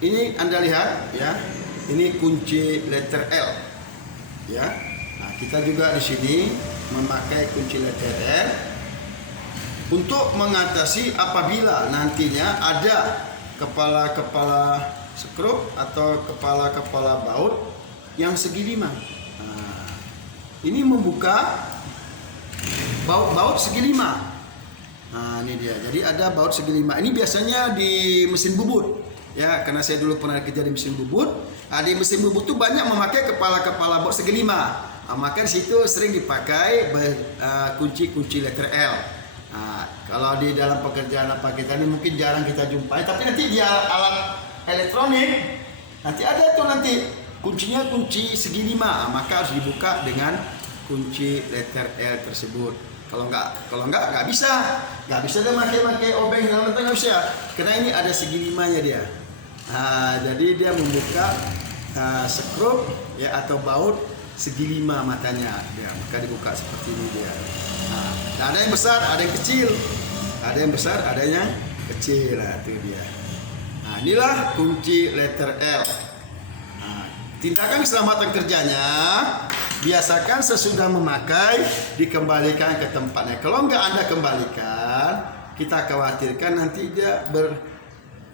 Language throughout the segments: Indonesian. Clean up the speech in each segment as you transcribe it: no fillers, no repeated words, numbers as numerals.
Ini Anda lihat ya, ini kunci letter L ya. Nah, kita juga di sini memakai kunci letter L untuk mengatasi apabila nantinya ada kepala-kepala skrup atau kepala-kepala baut yang segi 5. Nah, ini membuka baut segi 5. Nah, ini dia. Jadi ada baut segi 5. Ini biasanya di mesin bubut. Ya, karena saya dulu pernah kerja di mesin bubut. Nah, di mesin bubut tuh banyak memakai kepala-kepala baut segi 5. Nah, maka di situ sering dipakai kunci-kunci letter L. Nah, kalau di dalam pekerjaan apa kita ini mungkin jarang kita jumpai, tapi nanti di alat elektronik nanti ada tuh nanti kuncinya kunci segi 5. Nah, maka harus dibuka dengan kunci letter L tersebut. Kalau nggak bisa dia pakai obeng dalam nggak bisa, karena ini ada segi 5-nya dia. Nah, jadi dia membuka skrup ya atau baut segi 5 matanya dia, maka dibuka seperti ini dia. Nah, ada yang besar, ada yang kecil, ada yang besar, ada yang kecil. Nah, itu dia. Nah, inilah kunci letter L. Nah, tindakan keselamatan kerjanya biasakan sesudah memakai dikembalikan ke tempatnya. Kalau nggak Anda kembalikan, kita khawatirkan nanti dia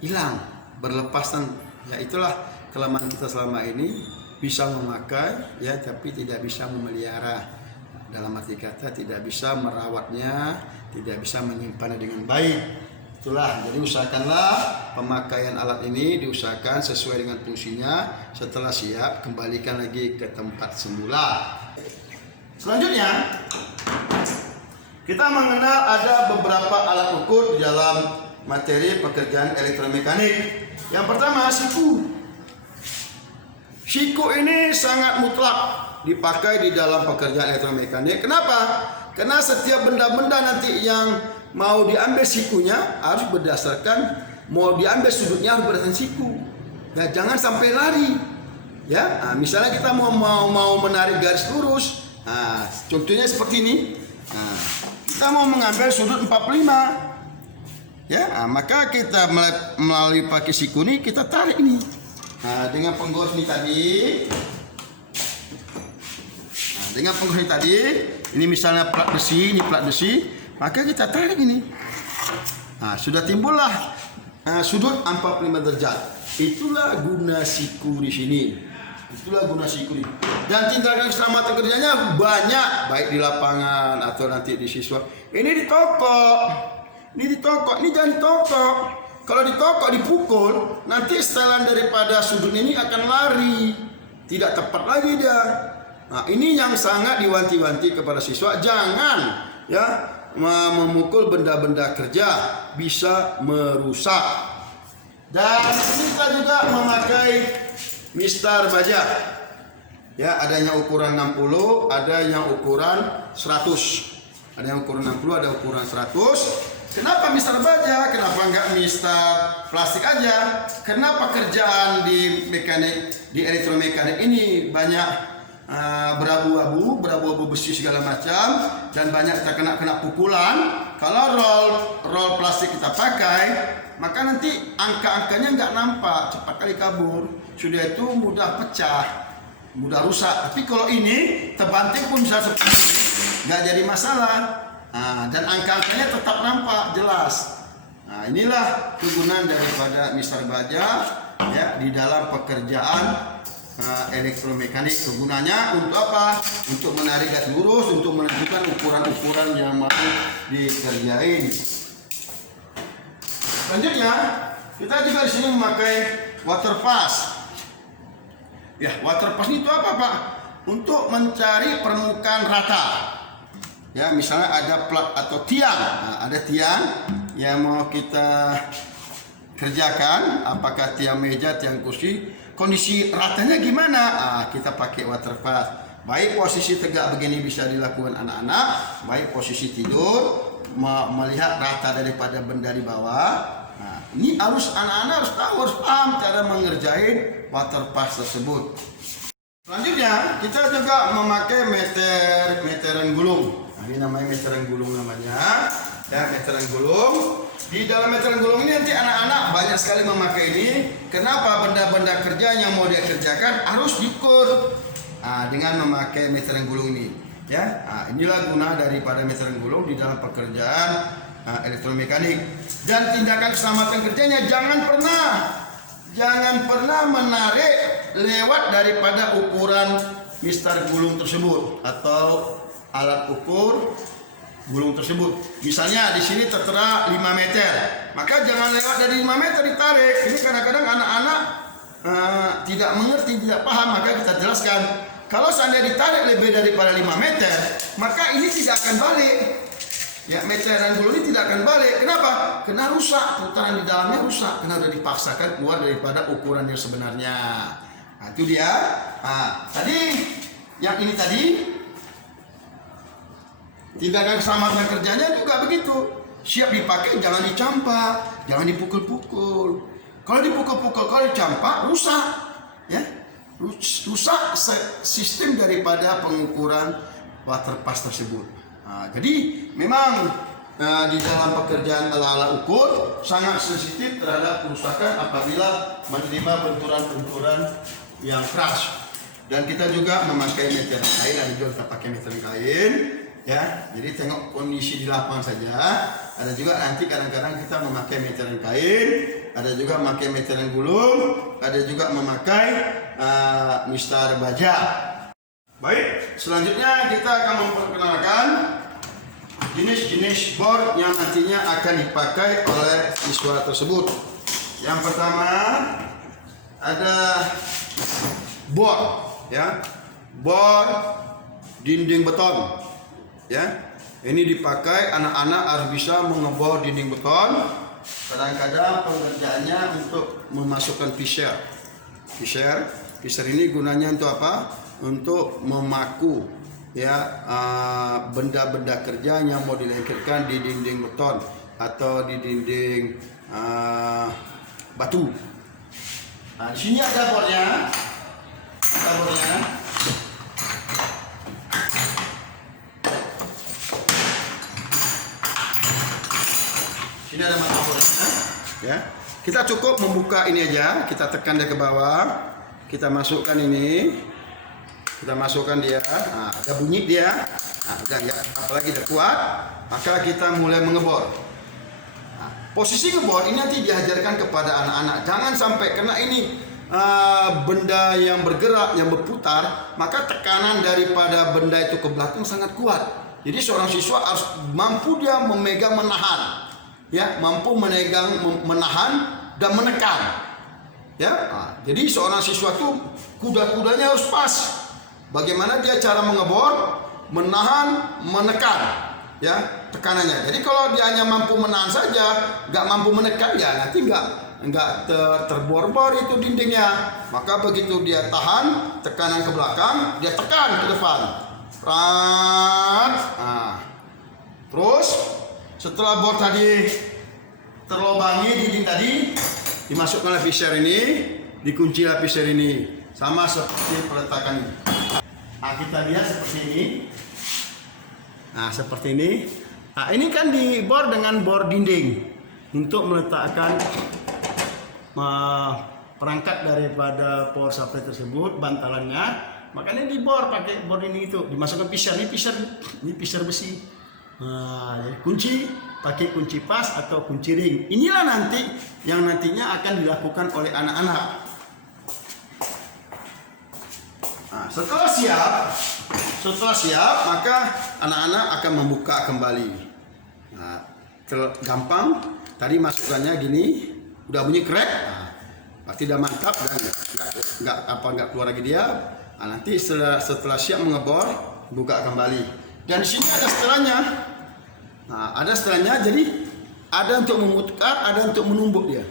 hilang, berlepasan. Ya, itulah kelemahan kita selama ini, bisa memakai ya tapi tidak bisa memelihara. Dalam arti kata tidak bisa merawatnya, tidak bisa menyimpannya dengan baik. Itulah, jadi usahakanlah pemakaian alat ini diusahakan sesuai dengan fungsinya. Setelah siap, kembalikan lagi ke tempat semula. Selanjutnya, kita mengenal ada beberapa alat ukur di dalam materi pekerjaan elektromekanik. Yang pertama, siku. Siku ini sangat mutlak dipakai di dalam pekerjaan elektromekanik. Kenapa? Karena setiap benda-benda nanti yang mau diambil sikunya harus berdasarkan, mau diambil sudutnya harus berdasarkan siku. Ya, jangan sampai lari. Ya, nah, misalnya kita mau menarik garis lurus. Nah, contohnya seperti ini. Nah, kita mau mengambil sudut 45. Ya, nah, maka kita melalui pakai siku ini kita tarik ini. Nah, dengan penggoros ini tadi. Nah, dengan penggoros ini tadi, ini misalnya plat besi, ini plat besi. Maka kita tarik ini. Nah, sudah timbullah sudut 45 derajat. Itulah guna siku di sini. Itulah guna siku ini. Dan tindakan keselamatan kerjanya banyak, baik di lapangan atau nanti di siswa. Ini ditokok. Ini jangan ditokok. Kalau ditokok, dipukul, nanti setelan daripada sudut ini akan lari. Tidak tepat lagi dia. Nah, ini yang sangat diwanti-wanti kepada siswa, jangan ya memukul benda-benda kerja, bisa merusak. Dan ini kita juga memakai mistar baja. Ya, ada yang ukuran 60, ada yang ukuran 100. Ada yang ukuran 60, ada ukuran 100. Kenapa mistar baja? Kenapa enggak mistar plastik aja? Kenapa pekerjaan di mekanik, di elektromekanik ini banyak berabu-abu besi segala macam, dan banyak terkena pukulan. Kalau roll plastik kita pakai, maka nanti angka-angkanya nggak nampak, cepat kali kabur. Sudah itu mudah pecah, mudah rusak. Tapi kalau ini terbanting pun bisa seperti ini, nggak jadi masalah. Nah, dan angka-angkanya tetap nampak jelas. Nah, inilah kegunaan daripada mistar baja ya di dalam pekerjaan elektromekanik. Kegunaannya untuk apa? Untuk menarik garis lurus, untuk menentukan ukuran-ukuran yang mau dikerjain. Selanjutnya, kita juga di sini memakai water pass. Ya, water pass itu apa, Pak? Untuk mencari permukaan rata. ya misalnya ada plat atau tiang, ada tiang yang mau kita kerjakan, apakah tiang meja, tiang kursi, kondisi ratanya gimana? Kita pakai water pass. Baik posisi tegak begini bisa dilakukan anak-anak, baik posisi tidur, melihat rata daripada benda di bawah. Ini harus anak-anak harus tahu, harus paham cara mengerjain water pass tersebut. Selanjutnya kita juga memakai meteran gulung. Ini namanya meteran gulung namanya. Ya, meteran gulung. Di dalam meteran gulung ini nanti anak-anak banyak sekali memakai ini. Kenapa? Benda-benda kerja yang mau dia kerjakan harus diukur dengan memakai meteran gulung ini. Ya, inilah guna daripada meteran gulung di dalam pekerjaan elektromekanik. Dan tindakan keselamatan kerjanya jangan pernah menarik lewat daripada ukuran mistar gulung tersebut atau alat ukur gulung tersebut. Misalnya di sini tertera 5 meter, maka jangan lewat dari 5 meter ditarik. Ini kadang-kadang anak-anak tidak mengerti, tidak paham, maka kita jelaskan. Kalau seandainya ditarik lebih daripada 5 meter, maka ini tidak akan balik. Ya, meteran gulung ini tidak akan balik. Kenapa? Karena rusak, putaran di dalamnya rusak. Karena sudah dipaksakan keluar daripada ukuran yang sebenarnya. Itu dia. Tadi yang ini tadi tindakan keselamatan kerjanya juga begitu. Siap dipakai, jangan dicampak, jangan dipukul-pukul. Kalau dipukul-pukul, kalau dicampak, rusak. Ya, rusak sistem daripada pengukuran water pass tersebut. Jadi memang di dalam pekerjaan ala-ala ukur sangat sensitif terhadap kerusakan apabila menerima benturan-benturan yang keras. Dan kita juga memakai meteran kain, ada juga kita pakai meteran kain, ya. Jadi tengok kondisi di lapangan saja. Ada juga nanti kadang-kadang kita memakai meteran kain, ada juga memakai meteran gulung, ada juga memakai mistar baja. Baik, selanjutnya kita akan memperkenalkan jenis-jenis board yang nantinya akan dipakai oleh siswa tersebut. Yang pertama ada board, ya, board dinding beton, ya. Ini dipakai anak-anak harus bisa mengebor dinding beton. Kadang-kadang pengerjaannya untuk memasukkan pisher. Pisher ini gunanya untuk apa? Untuk memaku, ya, benda-benda kerja yang mau dilengketkan di dinding beton atau di dinding batu. Di sini ada bornya. Sini ada mata bornya. Ya, kita cukup membuka ini aja. Kita tekan dia ke bawah. Kita masukkan ini. Kita masukkan dia, ada bunyi dia, ya, apalagi dia kuat, maka kita mulai mengebor. Posisi ngebor ini nanti diajarkan kepada anak-anak, jangan sampai karena ini benda yang bergerak, yang berputar, maka tekanan daripada benda itu ke belakang sangat kuat. Jadi seorang siswa harus mampu dia memegang, menahan, ya, mampu menahan dan menekan, ya. Jadi seorang siswa itu kuda-kudanya harus pas. Bagaimana dia cara mengebor, menahan, menekan, ya, tekanannya. Jadi kalau dia hanya mampu menahan saja, nggak mampu menekan, ya nanti nggak terbor-bor itu dindingnya. Maka begitu dia tahan, tekanan ke belakang, dia tekan ke depan. Terus setelah bor tadi terlobangi dinding tadi, dimasukkanlah pisher ini, dikuncilah pisher ini, sama seperti peletakan ini. Kita lihat seperti ini. Seperti ini. Ini kan dibor dengan bor dinding untuk meletakkan perangkat daripada power supply tersebut, bantalannya. Makanya dibor pakai bor dinding itu. Dimasukkan pisher, ini pisher besi. Kunci pakai kunci pas atau kunci ring. Inilah nanti yang nantinya akan dilakukan oleh anak-anak. Setelah siap, maka anak-anak akan membuka kembali. Gampang. Tadi masukannya gini, udah bunyi krek, pasti udah mantap dan nggak keluar lagi dia. Nanti setelah siap mengebor, buka kembali. Dan di sini ada setelannya. Nah, ada setelannya, jadi ada untuk memutar, ada untuk menumbuk dia.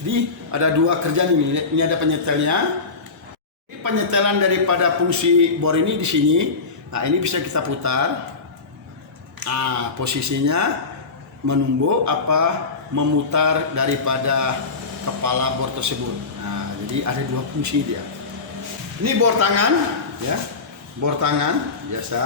Jadi ada dua kerjaan ini. Ini ada penyetelnya. Ini penyetelan daripada fungsi bor ini di sini. Nah, ini bisa kita putar. Nah, posisinya menumbuk apa memutar daripada kepala bor tersebut. Nah, jadi ada dua fungsi dia. Ini bor tangan, ya, bor tangan biasa.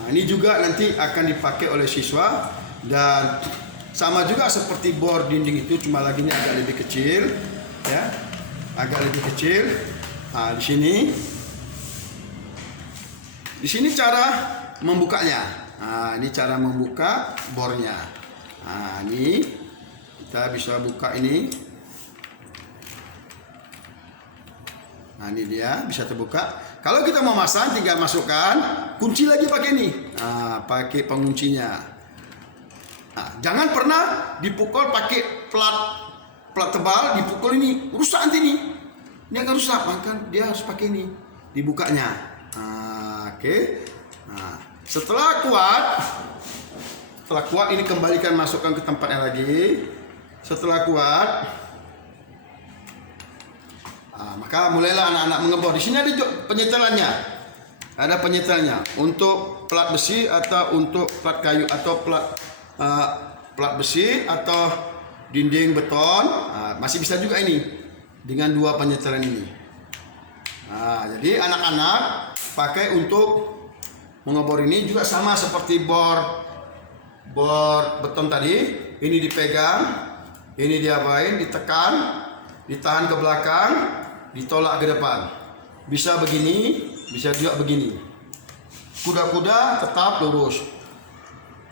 Nah, ini juga nanti akan dipakai oleh siswa dan sama juga seperti bor dinding itu, cuma lagi ini agak lebih kecil, ya, agak lebih kecil. Nah, di sini cara membukanya. Nah, ini cara membuka bornya. Nah, ini kita bisa buka ini. Nah, ini dia bisa terbuka. Kalau kita mau masang, tinggal masukkan kunci lagi pakai ini. Nah, pakai penguncinya. Nah, jangan pernah dipukul pakai plat tebal, dipukul ini rusak nanti nih. Ini akan rusak, maka dia harus pakai ini dibukanya. Nah, oke. Nah, setelah kuat ini kembalikan, masukkan ke tempatnya lagi. Setelah kuat, nah, maka mulailah anak-anak mengebor. Di sini ada penyetelannya. Ada penyetelannya untuk plat besi atau untuk plat kayu atau plat besi atau dinding beton. Nah, masih bisa juga ini dengan dua penyetelan ini. Nah, jadi anak-anak pakai untuk mengebor ini juga sama seperti bor beton tadi. Ini dipegang, ini diapain, ditekan, ditahan ke belakang, ditolak ke depan. Bisa begini, bisa juga begini. Kuda-kuda tetap lurus.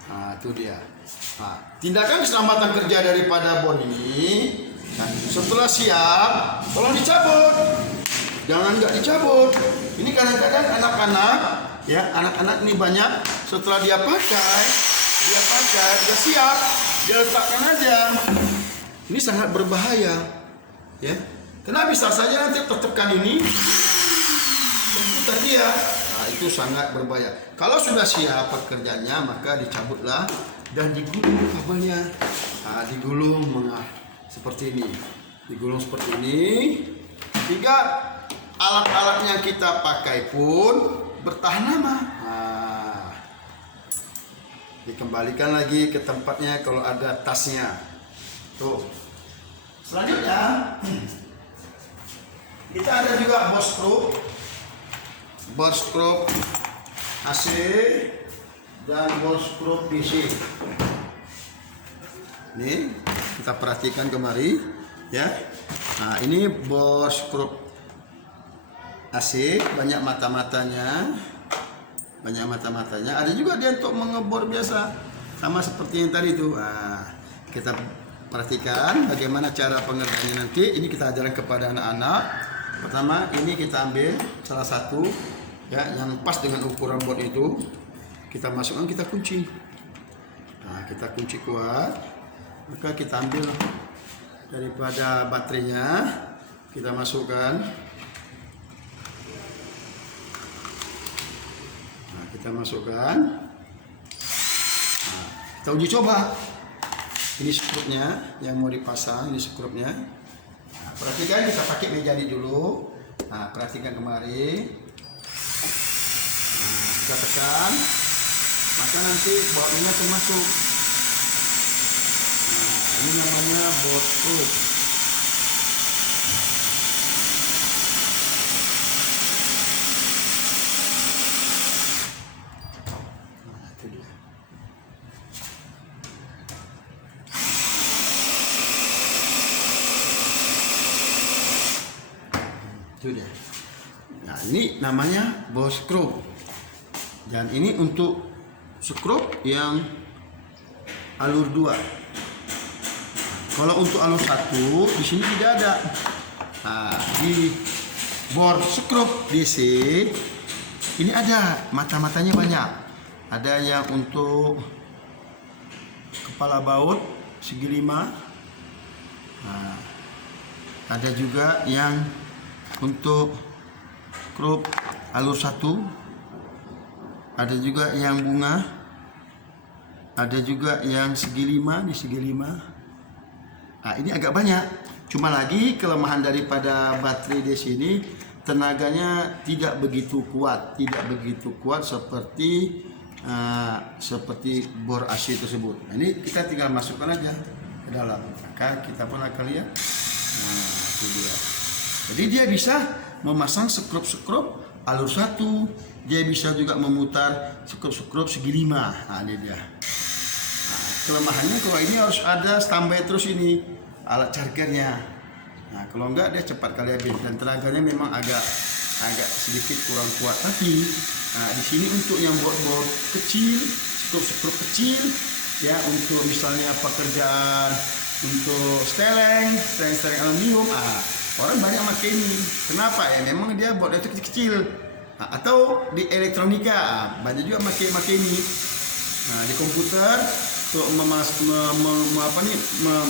Nah, itu dia. Nah, tindakan keselamatan kerja daripada bor ini. Nah, setelah siap, tolong dicabut. Jangan nggak dicabut. Ini kadang-kadang anak-anak, ya, anak-anak ini banyak setelah dia pakai, dia siap, dia letakkan aja. Ini sangat berbahaya, ya. Karena bisa saja nanti tertekan ini berputar dia. Nah, itu sangat berbahaya. Kalau sudah siap pekerjaannya, maka dicabutlah dan digulung kabelnya. Nah, digulung seperti ini. Digulung seperti ini. Sehingga alat-alat yang kita pakai pun bertahan lama. Nah, dikembalikan lagi ke tempatnya kalau ada tasnya. Tuh. Selanjutnya, kita ada juga bor skrup AC dan bor skrup DC. Ini kita perhatikan kemari, ya. Nah, ini bor skrup AC, banyak mata-matanya. Ada juga dia untuk mengebor biasa, sama seperti yang tadi itu. Nah, kita perhatikan bagaimana cara pengerjaannya nanti. Ini kita ajarkan kepada anak-anak. Pertama, ini kita ambil salah satu, ya, yang pas dengan ukuran bor itu. Kita masukkan, kita kunci. Nah, kita kunci kuat. Maka kita ambil daripada baterainya, kita masukkan. Nah, kita masukkan. Nah, kita uji coba. Ini skrupnya yang mau dipasang, ini skrupnya. Nah, perhatikan, kita pakai meja ini dulu. Nah, perhatikan kemari. Nah, kita tekan, maka nanti bornya akan masuk. Nah, ini namanya bor skrup. Nah, itu dia. Itu dia. Nah, ini namanya bor skrup. Dan ini untuk skrup yang alur 2. Kalau untuk alur 1 di sini tidak ada. Nah, di bor skrup DC ini ada mata-matanya banyak. Ada yang untuk kepala baut segi 5. Nah, ada juga yang untuk skrup alur 1. ada juga yang bunga, ada juga yang segi 5 di segi 5. Nah, ini agak banyak. Cuma lagi kelemahan daripada baterai di sini, tenaganya tidak begitu kuat seperti bor AC tersebut. Nah, ini kita tinggal masukkan aja ke dalam, maka kita pun akan lihat. Nah, itu dia. Jadi dia bisa memasang skrup alur 1, dia bisa juga memutar skrup segi 5. Nah, ini dia. Nah, kelemahannya kalau ini harus ada standby terus ini alat chargernya. Nah, kalau enggak dia cepat kali habis dan tenaganya memang agak sedikit kurang kuat. Tapi di sini untuk yang bor kecil, skrup kecil ya, untuk misalnya pekerjaan untuk steleng aluminium, orang banyak pakai ini. Kenapa ya? Memang dia buatnya itu kecil. Atau di elektronika banyak juga pakai ini. Nah, di komputer untuk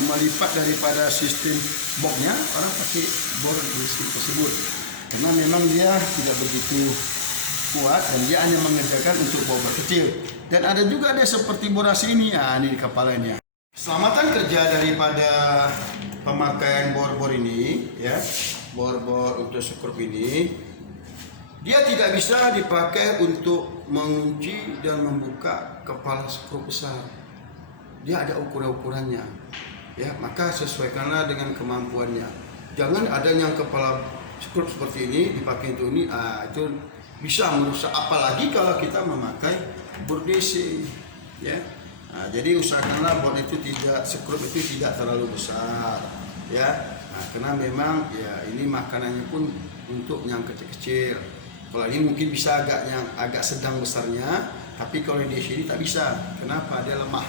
melipat daripada sistem boxnya, orang pakai bor listrik tersebut karena memang dia tidak begitu kuat dan dia hanya mengerjakan untuk bor kecil. Dan ada juga ada seperti bor AC ini, ini di kepalanya. Selamatan kerja daripada pemakaian bor-bor ini, ya, bor-bor untuk skrup ini, dia tidak bisa dipakai untuk mengunci dan membuka kepala skrup besar. Dia ada ukurannya, ya, maka sesuaikanlah dengan kemampuannya. Jangan ada yang kepala skrup seperti ini dipakai untuk ini, itu bisa merusak. Apalagi kalau kita memakai bor DC, ya. Nah, jadi usahakanlah bor itu skrup itu tidak terlalu besar, ya. Nah, karena memang ya ini makanannya pun untuk yang kecil-kecil. Kalau ini mungkin bisa agak sedang besarnya, tapi kalau di sini tak bisa. Kenapa? Dia lemah.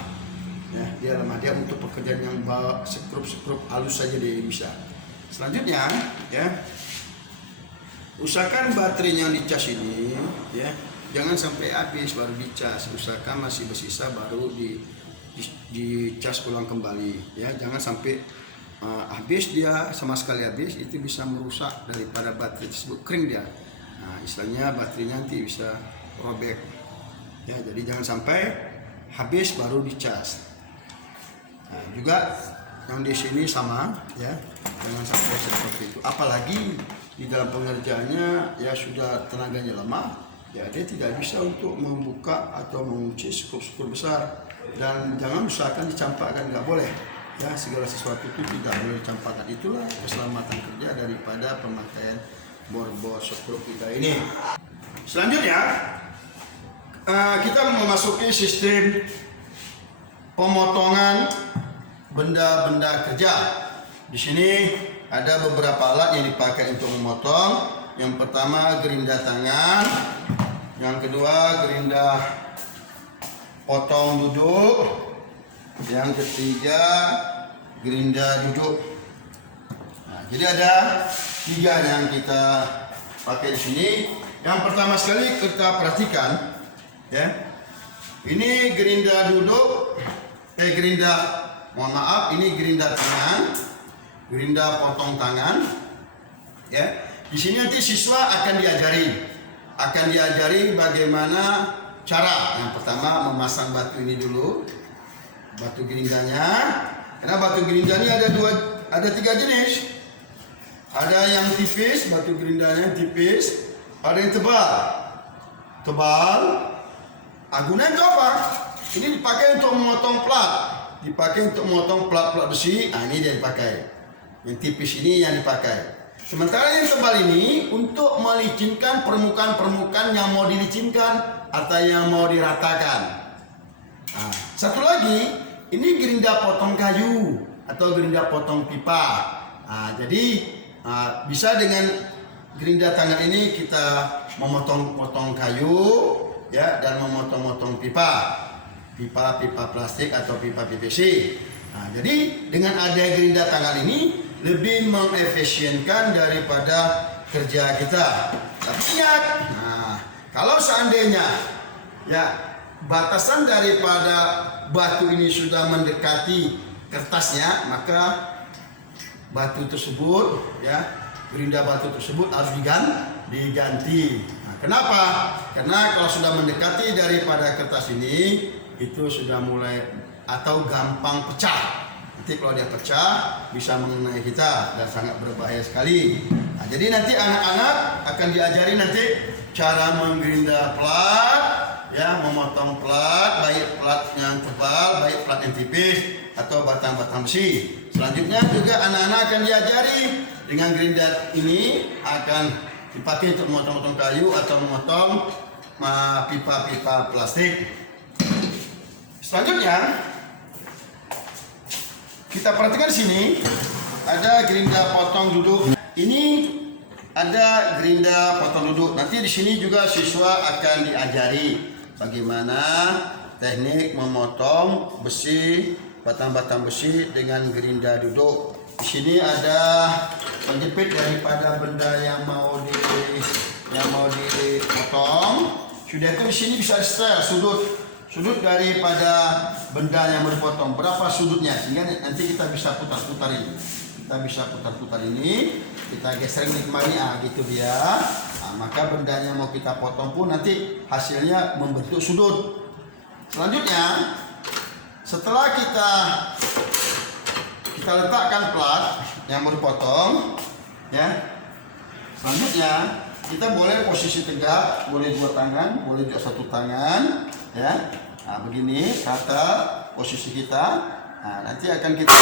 Ya, dia lemah. Dia untuk pekerjaan yang skrup halus saja dia bisa. Selanjutnya, ya, usahakan baterai yang dicas ini, ya, jangan sampai habis baru dicas. Usahakan masih bersisa baru dicas ulang kembali, ya. Jangan sampai habis, dia sama sekali habis, itu bisa merusak daripada baterai tersebut, kering dia. Nah, istilahnya baterainya nanti bisa robek, ya. Jadi jangan sampai habis baru dicas. Nah, juga yang di sini sama, ya, jangan sampai seperti itu. Apalagi di dalam pengerjaannya ya sudah tenaganya lemah, ya dia tidak bisa untuk membuka atau mengunci skrup besar. Dan jangan usahakan dicampakkan, nggak boleh, ya. Segala sesuatu itu tidak boleh dicampakkan. Itulah keselamatan kerja daripada pemakaian bor-bor skrup kita ini. Selanjutnya kita memasuki sistem pemotongan benda-benda kerja. Di sini ada beberapa alat yang dipakai untuk memotong. Yang pertama gerinda tangan, yang kedua gerinda potong duduk, yang ketiga gerinda duduk. Nah, jadi ada 3 yang kita pakai di sini. Yang pertama sekali kita perhatikan, ya, ini gerinda duduk, ini gerinda tangan, gerinda potong tangan, ya. Di sini nanti siswa akan diajari bagaimana cara. Yang pertama memasang batu ini dulu, batu gerindanya. Karena batu gerinda ini ada 3 jenis. Ada yang tipis, batu gerindanya tipis, ada yang tebal. Gunanya itu apa? Ini dipakai untuk memotong plat, plat besi. Ini dia dipakai. Yang tipis ini yang dipakai. Sementara yang tebal ini untuk melicinkan permukaan yang mau dilicinkan atau yang mau diratakan. Satu lagi, ini gerinda potong kayu atau gerinda potong pipa. Jadi bisa dengan gerinda tangan ini kita memotong kayu, ya, dan memotong pipa plastik atau pipa PVC. Jadi dengan ada gerinda tangan ini lebih mengefisienkan daripada kerja kita. Tapi ingat, kalau seandainya, ya, batasan daripada batu ini sudah mendekati kertasnya, maka batu tersebut, ya, gerinda batu tersebut harus diganti. Kenapa? Karena kalau sudah mendekati daripada kertas ini, itu sudah mulai atau gampang pecah. Nanti kalau dia pecah bisa mengenai kita dan sangat berbahaya sekali. Nah, jadi nanti anak-anak akan diajari nanti cara menggerinda plat, ya, memotong plat, baik plat yang tebal, baik plat yang tipis, atau batang-batang besi. Selanjutnya juga anak-anak akan diajari dengan gerinda ini akan dipakai untuk memotong-motong kayu atau memotong pipa-pipa plastik. Selanjutnya kita perhatikan di sini ada gerinda potong duduk. Ini ada gerinda potong duduk. Nanti di sini juga siswa akan diajari bagaimana teknik memotong besi, batang-batang besi dengan gerinda duduk. Di sini ada penjepit daripada benda yang mau dipotong. Sudah itu di sini bisa setel sudut daripada benda yang mau dipotong. Berapa sudutnya sehingga nanti kita bisa putar-putar ini. Kita bisa putar-putar ini, kita geser ini kemari, gitu dia. Maka benda yang mau kita potong pun nanti hasilnya membentuk sudut. Selanjutnya, setelah kita letakkan plat yang mau dipotong, ya. Selanjutnya kita boleh posisi tegak, boleh dua tangan, boleh juga satu tangan, ya. Nah, begini kata posisi kita. Nah, nanti akan kita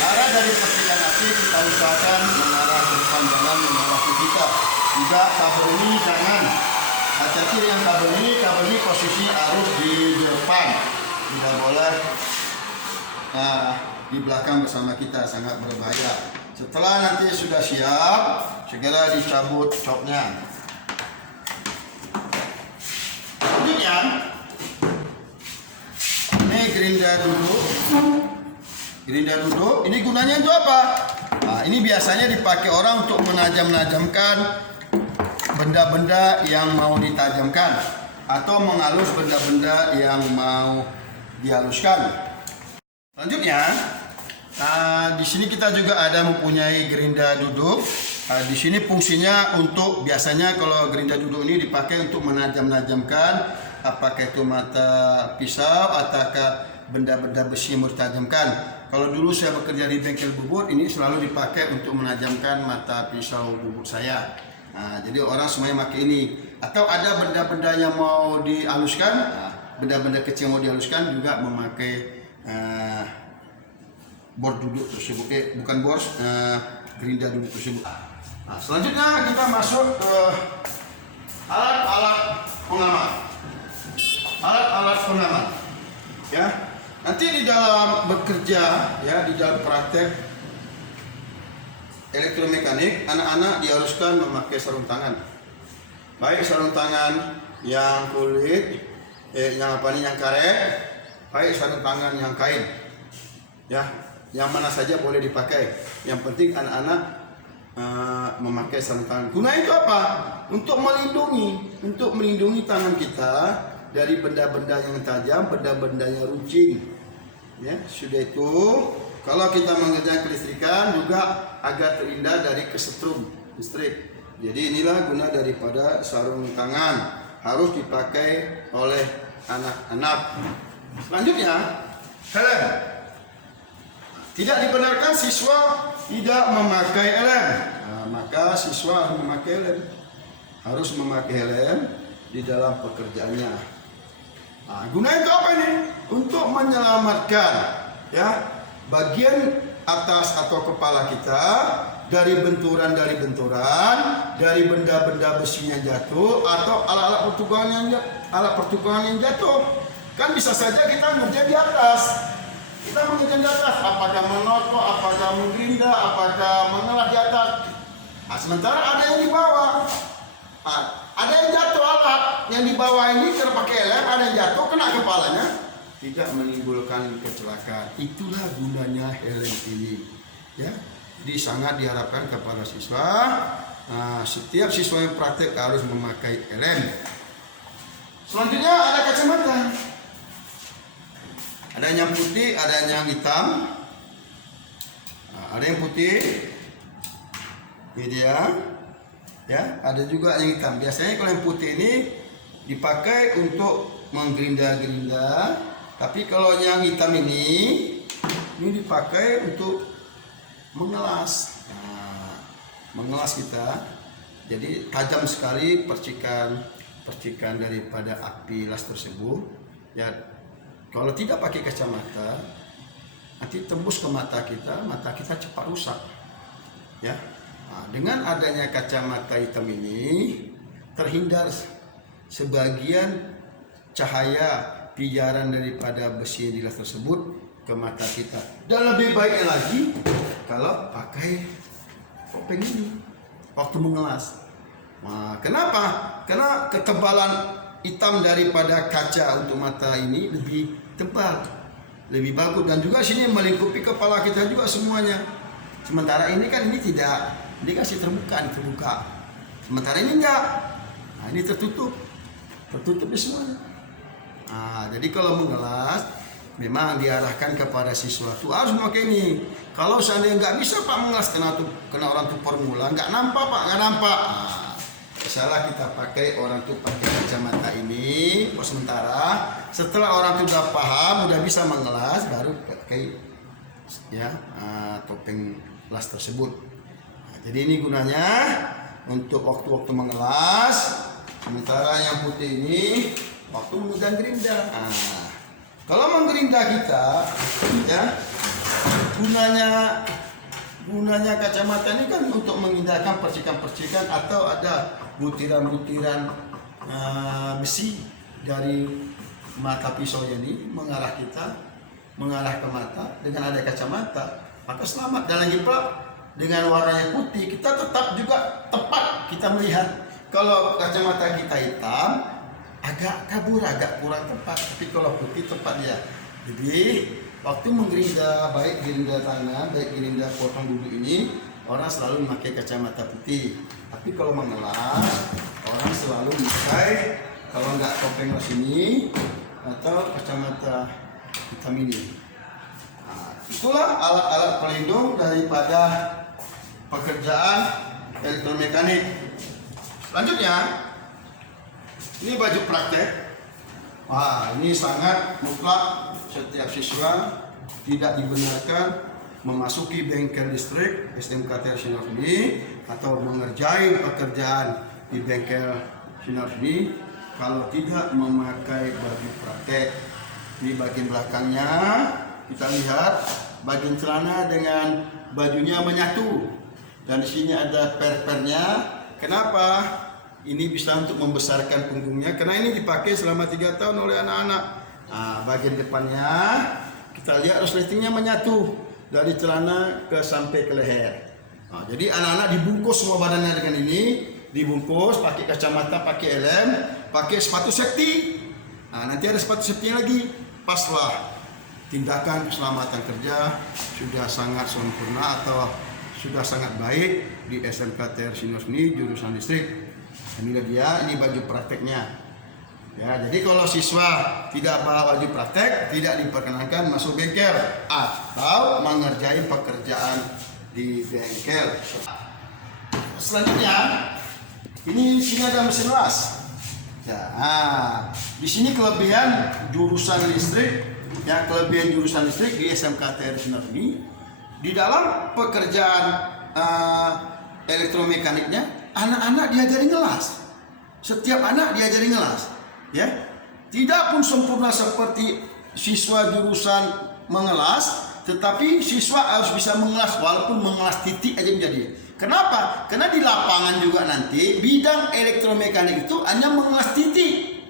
arah dari percikan api kita usahakan mengarah ke depan, jalan mengarah ke kita. Juga kabel ini jangan hati-hati dengan kabel ini posisi harus di depan, tidak boleh di belakang bersama kita, sangat berbahaya. Setelah nanti sudah siap, segera dicabut coknya. Selanjutnya, ini gerinda duduk. Gerinda duduk, ini gunanya untuk apa? Nah, ini biasanya dipakai orang untuk menajamkan benda-benda yang mau ditajamkan atau mengalus benda-benda yang mau dihaluskan. Selanjutnya, di sini kita juga ada mempunyai gerinda duduk. Di sini fungsinya untuk biasanya kalau gerinda duduk ini dipakai untuk menajamkan apakah itu mata pisau ataukah benda-benda besi yang mau ditajamkan. Kalau dulu saya bekerja di bengkel bubut, ini selalu dipakai untuk menajamkan mata pisau bubut saya. Nah, jadi orang semuanya pakai ini. Atau ada benda-benda yang mau dihaluskan, benda-benda kecil yang mau dihaluskan juga memakai bor duduk tersebut, bukan bor, gerinda duduk tersebut. Nah, selanjutnya kita masuk ke alat-alat pengaman. Alat-alat pengaman, ya. Nanti di dalam bekerja, ya, di dalam praktek elektromekanik, anak-anak diharuskan memakai sarung tangan. Baik sarung tangan yang kulit, yang karet, baik sarung tangan yang kain. Ya, yang mana saja boleh dipakai. Yang penting anak-anak memakai sarung tangan. Guna itu apa? Untuk melindungi tangan kita dari benda-benda yang tajam, benda-benda yang runcing. Ya, sudah itu. Kalau kita mengerjakan kelistrikan juga agar terhindar dari kesetrum listrik. Jadi inilah guna daripada sarung tangan, harus dipakai oleh anak-anak. Selanjutnya, helm. Tidak dibenarkan siswa tidak memakai helm. Maka siswa harus memakai helm. Harus memakai helm di dalam pekerjaannya. Guna itu apa ini? Untuk menyelamatkan, ya, bagian atas atau kepala kita dari benturan, dari benda-benda besi yang jatuh atau alat-alat pertukangan yang jatuh. Kan bisa saja kita ngerjain di atas. Kita mengerjain di atas, apakah menotok, apakah menggerinda, apakah mengelah di atas. Sementara ada yang di bawah. Ada yang jatuh alat yang di bawah ini karena pakai helm, ada yang jatuh kena kepalanya, tidak menimbulkan kecelakaan. Itulah gunanya helm ini, ya. Jadi sangat diharapkan kepada siswa, setiap siswa yang praktek harus memakai helm. Selanjutnya ada kacamata. Ada yang putih, ada yang hitam. ada yang putih, ini dia, ya. Ada juga yang hitam. Biasanya kalau yang putih ini dipakai untuk menggerinda-gerinda, tapi kalau yang hitam ini dipakai untuk mengelas. Nah, mengelas kita, jadi tajam sekali percikan daripada api las tersebut. Ya, kalau tidak pakai kacamata, nanti tembus ke mata kita cepat rusak. Ya, nah, dengan adanya kacamata hitam ini terhindar sebagian cahaya pijaran daripada besi di las tersebut ke mata kita. Dan lebih baiknya lagi kalau pakai topeng ini waktu mengelas. Nah, kenapa? Karena ketebalan hitam daripada kaca untuk mata ini lebih tebal, lebih bagus, dan juga sini melingkupi kepala kita juga semuanya. Sementara ini kan ini tidak dikasih terbuka. Sementara ini enggak. Nah, ini tertutup di semuanya. Nah, jadi kalau mengelas memang diarahkan kepada siswa tuh harus memakai ini. Kalau seandainya nggak bisa Pak mengelas, kena orang tuh formula nggak nampak Pak, nggak nampak. Nah, salah kita pakai orang tuh pakai kacamata ini sementara. Setelah orang tuh udah paham, udah bisa mengelas, baru pakai ya topeng las tersebut. Nah, jadi ini gunanya untuk waktu-waktu mengelas. Sementara yang putih ini waktu menggerinda. Nah, kalau menggerinda kita, ya gunanya kacamata ini kan untuk mengindahkan percikan-percikan atau ada butiran-butiran besi dari mata pisau ini mengarah ke mata. Dengan ada kacamata, maka selamat. Dan lagi pula dengan warnanya putih, kita tetap juga tepat kita melihat. Kalau kacamata kita hitam, agak kabur, agak kurang tepat. Tapi kalau putih tepat ya. Jadi waktu menggerinda, baik gerinda tangan, baik gerinda potong duduk ini, orang selalu memakai kacamata putih. Tapi kalau mengelas, orang selalu memakai, kalau nggak topeng las ini atau kacamata hitam ini. Nah, itulah alat-alat pelindung daripada pekerjaan elektromekanik. Selanjutnya, ini baju praktek. Wah, ini sangat mutlak. Setiap siswa tidak dibenarkan memasuki bengkel listrik SMK Sinar ini atau mengerjai pekerjaan di bengkel Sinar ini kalau tidak memakai baju praktek. Di bagian belakangnya kita lihat bagian celana dengan bajunya menyatu, dan di sini ada per-pernya. Kenapa? Ini bisa untuk membesarkan punggungnya, karena ini dipakai selama 3 tahun oleh anak-anak. Nah, bagian depannya kita lihat resletingnya menyatu dari celana sampai ke leher. Nah, jadi anak-anak dibungkus semua badannya dengan ini, dibungkus pakai kacamata, pakai helm, pakai sepatu safety. Nah, nanti ada sepatu safety lagi. Paslah tindakan keselamatan kerja sudah sangat sempurna atau sudah sangat baik di SMK Sinar ini jurusan listrik. Inilah dia, ini baju prakteknya. Ya, jadi kalau siswa tidak bawa baju praktek, tidak diperkenankan masuk bengkel atau mengerjain pekerjaan di bengkel. Selanjutnya, ini sini ada mesin las. Ya, di sini kelebihan jurusan listrik, ya kelebihan jurusan listrik di SMK Sinar ini, di dalam pekerjaan elektromekaniknya, anak-anak diajari ngelas. Setiap anak diajari ngelas. Ya, tidak pun sempurna seperti siswa jurusan mengelas, tetapi siswa harus bisa mengelas walaupun mengelas titik aja menjadi. Kenapa? Karena di lapangan juga nanti bidang elektromekanik itu hanya mengelas titik.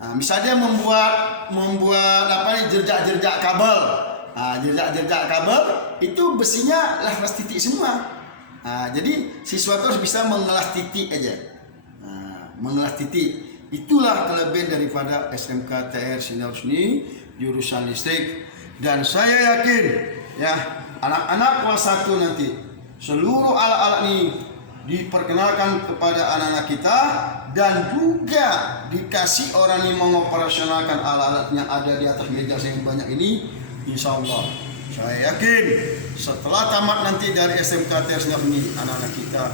Nah, misalnya membuat jejak-jejak kabel. Nah, jejak-jejak kabel itu besinya las titik semua. Nah, jadi siswa itu harus bisa mengelas titik aja. Nah, mengelas titik. Itulah kelebihan daripada SMK TR Sinar ini jurusan listrik. Dan saya yakin ya anak-anak kelas 1 nanti seluruh alat-alat ini diperkenalkan kepada anak-anak kita, dan juga dikasih orang yang mengoperasionalkan alat-alat yang ada di atas meja yang banyak ini, insya Allah Saya yakin setelah tamat nanti dari SMK Tersinar ini, anak-anak kita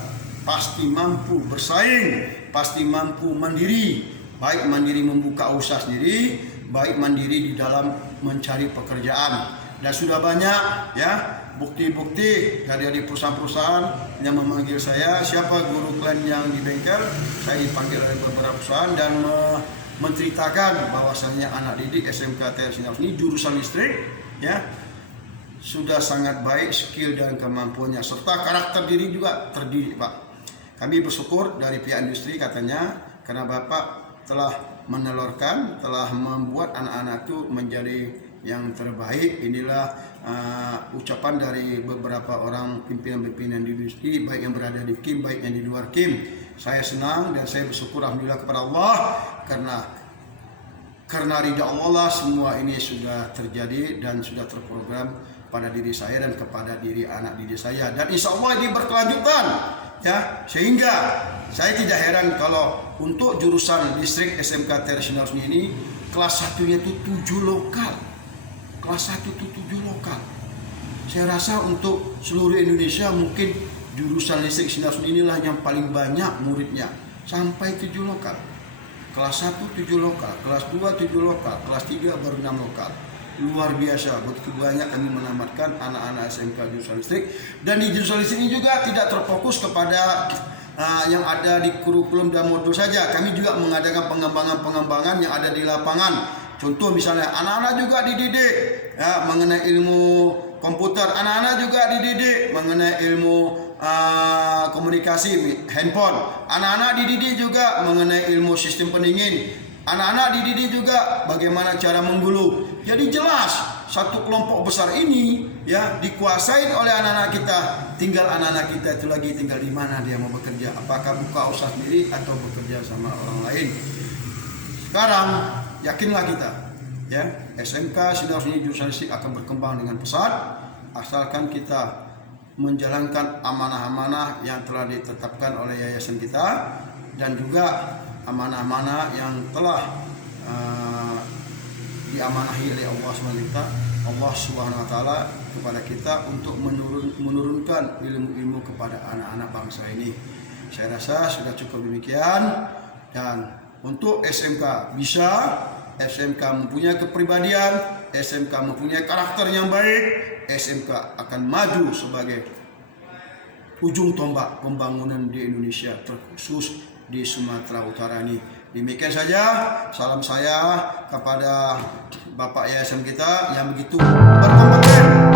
pasti mampu bersaing, pasti mampu mandiri, baik mandiri membuka usaha sendiri, baik mandiri di dalam mencari pekerjaan. Dan sudah banyak ya bukti-bukti dari perusahaan-perusahaan yang memanggil saya, siapa guru kalian yang di bengkel. Saya dipanggil oleh beberapa perusahaan dan menceritakan bahwasanya anak didik SMK Tersinar ini jurusan listrik ya sudah sangat baik skill dan kemampuannya, serta karakter diri juga terdidik, Pak. Kami bersyukur dari pihak industri katanya, karena Bapak telah menelurkan, telah membuat anak-anak itu menjadi yang terbaik. Inilah ucapan dari beberapa orang pimpinan-pimpinan di industri, baik yang berada di KIM, baik yang di luar KIM. Saya senang dan saya bersyukur alhamdulillah kepada Allah, karena ridha Allah lah semua ini sudah terjadi dan sudah terprogram pada diri saya dan kepada diri anak didik saya, dan insya Allah ini berkelanjutan ya, sehingga saya tidak heran kalau untuk jurusan listrik SMK Tersinar ini kelas 1-nya itu 7 lokal, kelas 1 itu 7 lokal. Saya rasa untuk seluruh Indonesia mungkin jurusan listrik Sinar inilah yang paling banyak muridnya, sampai 7 lokal. Kelas 1 7 lokal, kelas 2 7 lokal, kelas 3 baru 6 lokal. Luar biasa, begitu banyak kami menamatkan anak-anak SMK jurusan listrik. Dan di jurusan listrik ini juga tidak terfokus kepada yang ada di kurikulum dan modul saja. Kami juga mengadakan pengembangan-pengembangan yang ada di lapangan. Contoh misalnya anak-anak juga dididik ya, mengenai ilmu komputer, anak-anak juga dididik mengenai ilmu komunikasi handphone, anak-anak dididik juga mengenai ilmu sistem pendingin, anak-anak dididik juga bagaimana cara menggulu. Jadi jelas satu kelompok besar ini ya dikuasai oleh anak-anak kita. Tinggal anak-anak kita itu lagi tinggal di mana dia mau bekerja, apakah buka usaha sendiri atau bekerja sama orang lain. Sekarang yakinlah kita ya, SMK Sinar ini jurusan listrik akan berkembang dengan pesat asalkan kita menjalankan amanah-amanah yang telah ditetapkan oleh yayasan kita, dan juga amanah-amanah yang telah diamanahi oleh Allah Subhanahu wa taala kepada kita untuk menurunkan ilmu-ilmu kepada anak-anak bangsa ini. Saya rasa sudah cukup demikian, dan untuk SMK bisa, SMK mempunyai kepribadian, SMK mempunyai karakter yang baik, SMK akan maju sebagai ujung tombak pembangunan di Indonesia, terkhusus di Sumatera Utara ini. Demikian saja salam saya kepada Bapak Yayasan kita yang begitu berkompeten